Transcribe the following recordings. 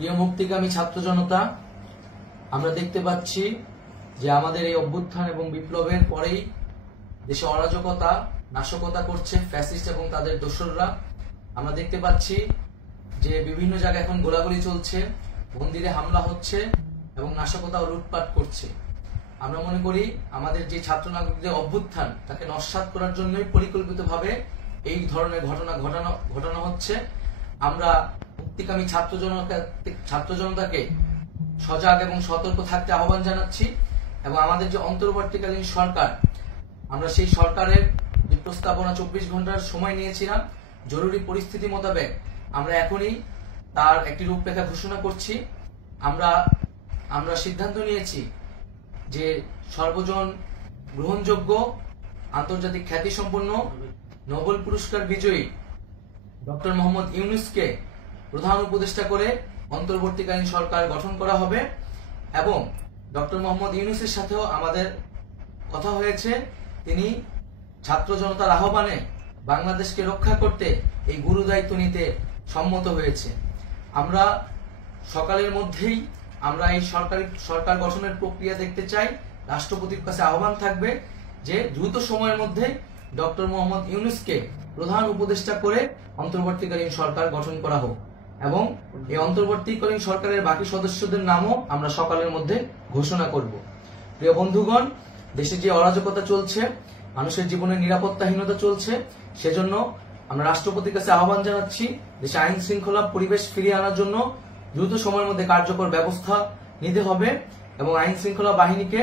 প্রিয় মুক্তিকামী ছাত্র জনতা, আমরা দেখতে পাচ্ছি যে আমাদের এই অভ্যুত্থান এবং বিপ্লবের পরেই দেশে অরাজকতা নাশকতা করছে ফ্যাসিস্ট এবং তাদের দোসররা। আমরা দেখতে পাচ্ছি যে বিভিন্ন জায়গায় এখন গোলাগুলি চলছে, মন্দিরে হামলা হচ্ছে এবং নাশকতা ও লুটপাট করছে। আমরা মনে করি আমাদের যে ছাত্র নাগরিকদের অভ্যুত্থান তাকে নস্যাৎ করার জন্যই পরিকল্পিতভাবে এই ধরনের ঘটনা ঘটানো হচ্ছে। আমরা মুক্তিকামী ছাত্র জনতাকে সজাগ এবং সতর্ক থাকতে আহ্বান জানাচ্ছি এবং আমাদের যে অন্তর্বর্তীকালীন সরকার, আমরা সেই সরকারের যে প্রস্তাবনা 24 ঘন্টার সময় নিয়েছিলাম, জরুরি পরিস্থিতি মোতাবেক আমরা এখনই তার একটি রূপরেখা ঘোষণা করছি। আমরা সিদ্ধান্ত নিয়েছি যে সর্বজন গ্রহণযোগ্য আন্তর্জাতিক খ্যাতিসম্পন্ন নোবেল পুরস্কার বিজয়ী ডক্টর মোহাম্মদ ইউনূসকে প্রধান উপদেষ্টা করে অন্তর্বর্তীকালীন সরকার গঠন করা হবে এবং ডক্টর মোহাম্মদ ইউনূসের সাথেও আমাদের কথা হয়েছে। তিনি ছাত্র জনতার আহ্বানে বাংলাদেশকে রক্ষা করতে এই গুরু দায়িত্ব নিতে সম্মত হয়েছে। আমরা সকালের মধ্যেই আমরা এই সরকার গঠনের প্রক্রিয়া দেখতে চাই। রাষ্ট্রপতির কাছে আহ্বান থাকবে যে দ্রুত সময়ের মধ্যে ডক্টর মোহাম্মদ ইউনূসকে প্রধান উপদেষ্টা করে অন্তর্বর্তীকালীন সরকার গঠন করা হোক এবং এই অন্তর্বর্তীকালীন সরকারের বাকি সদস্যদের নামও আমরা সকালের মধ্যে ঘোষণা করব। প্রিয় বন্ধুগণ, দেশে যে অরাজকতা চলছে, মানুষের জীবনের নিরাপত্তাহীনতা চলছে, সেজন্য আমরা রাষ্ট্রপতির কাছে আহ্বান জানাচ্ছি দেশে আইন শৃঙ্খলা পরিবেশ ফিরিয়ে আনার জন্য দ্রুত সময়ের মধ্যে কার্যকর ব্যবস্থা নিতে হবে এবং আইন শৃঙ্খলা বাহিনীকে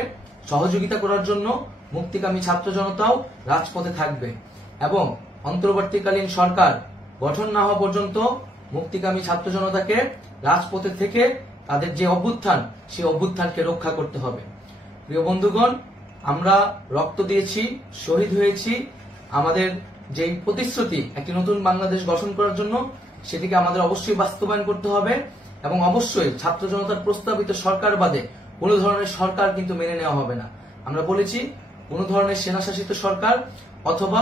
সহযোগিতা করার জন্য মুক্তিকামী ছাত্র জনতাও রাজপথে থাকবে এবং অন্তর্বর্তীকালীন সরকার গঠন না হওয়া পর্যন্ত মুক্তিকামী ছাত্র জনতাকে রাজপথে থেকে তাদের যে অভ্যুত্থান, সেই অভ্যুত্থানকে রক্ষা করতে হবে। প্রিয় বন্ধুগণ, আমরা রক্ত দিয়েছি, শহীদ হয়েছি। আমাদের যে প্রতিশ্রুতি একটি নতুন বাংলাদেশ গঠন করার জন্য, সেটিকে আমাদের অবশ্যই বাস্তবায়ন করতে হবে এবং অবশ্যই ছাত্র জনতার প্রস্তাবিত সরকার বাদে কোনো ধরনের সরকার কিন্তু মেনে নেওয়া হবে না। আমরা বলেছি কোন ধরনের সেনা শাসিত সরকার অথবা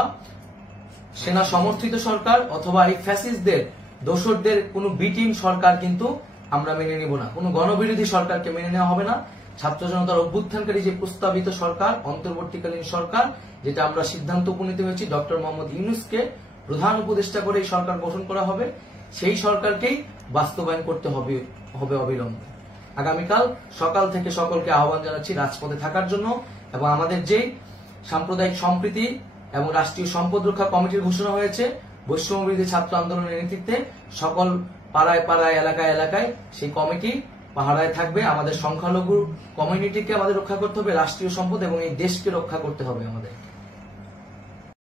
সেনা সমর্থিত সরকার অথবা এই ফ্যাসিস্টদের দোসরদের কোনো বিটিম সরকার কিন্তু আমরা মেনে নিব না। কোনো গণবিরোধী সরকারকে মেনে নেওয়া হবে না। ছাত্র জনতার অভ্যুত্থানকারী যে প্রস্তাবিত সরকার, অন্তর্বর্তীকালীন সরকার, যেটা আমরা সিদ্ধান্ত উপনীত হয়েছি ডক্টর মোহাম্মদ ইউনূসকে প্রধান উপদেষ্টা করে এই সরকার গঠন করা হবে, সেই সরকারকেই বাস্তবায়ন করতে হবে অবিলম্বে। আগামীকাল সকাল থেকে সকলকে আহ্বান জানাচ্ছি রাজপথে থাকার জন্য এবং আমাদের যে সাম্প্রদায়িক সম্প্রীতি এবং রাষ্ট্রীয় সম্পদ রক্ষা কমিটির ঘোষণা হয়েছে বৈষম্যবিরোধী ছাত্র আন্দোলনের নেতৃত্বে, সকল পাড়ায় পাড়ায় এলাকায় এলাকায় সেই কমিটি পাহারায় থাকবে। আমাদের সংখ্যালঘু কমিউনিটিকে আমাদের রক্ষা করতে হবে, রাষ্ট্রীয় সম্পদ এবং এই দেশকে রক্ষা করতে হবে আমাদের।